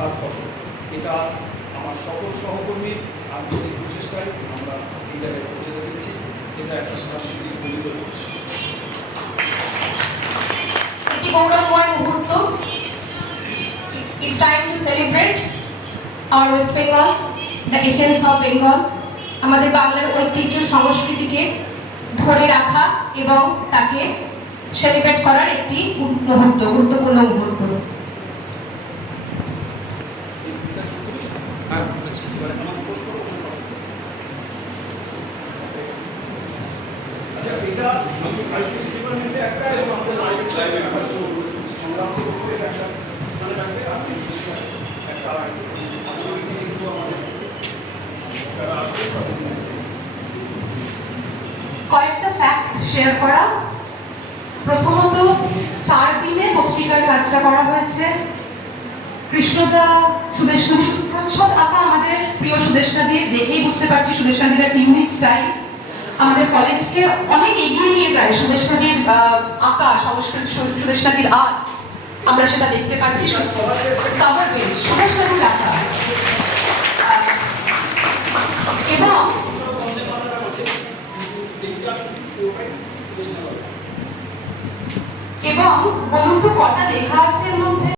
তার ফসল। এটা আমার সকল সহকর্মীর আন্তরিক প্রচেষ্টায় আমরা এই জায়গায় পৌঁছতে পেরেছি। এটা একটা সাংস্কৃতিক মূল্য। একটি গৌরবময় মুহূর্ত। It's time to celebrate our West Bengal, the essence of Bengal. আমাদের বাংলার ঐতিহ্য সংস্কৃতিকে ধরে রাখা এবং তাকে সেলিব্রেট করার একটি মুহূর্ত, গুরুত্বপূর্ণ মুহূর্ত। আচ্ছা, এটা আমি প্রাইভেট ডিপার্টমেন্টে একটা এবং আমাদের লাইভে একটা সংগ্রাম করতে একটা মানে রাখতে আপনি একটা আপনাকে একটু আমাদের কয়েকটা ফ্যাক্ট শেয়ার করা। প্রথমত 4 দিনে পত্রিকার কাজটা করা হয়েছে। কৃষ্ণদা প্রচ্ছদ আঁকা আমাদের প্রিয় সুদেশনাদির, দেখেই বুঝতে পারছি সুদেশনাদির একটা ইউনিক স্টাইল। আমাদের কলেজকে অনেক এগিয়ে নিয়ে যায় সুদেশনাদির আঁকা, সংস্কৃত সুদেশনাদির আর্ট, আমরা সেটা দেখতে পাচ্ছি। কভার পেজ সুদেশনাদির আঁকা এবং বলুন তো কটা লেখা আছে এর মধ্যে?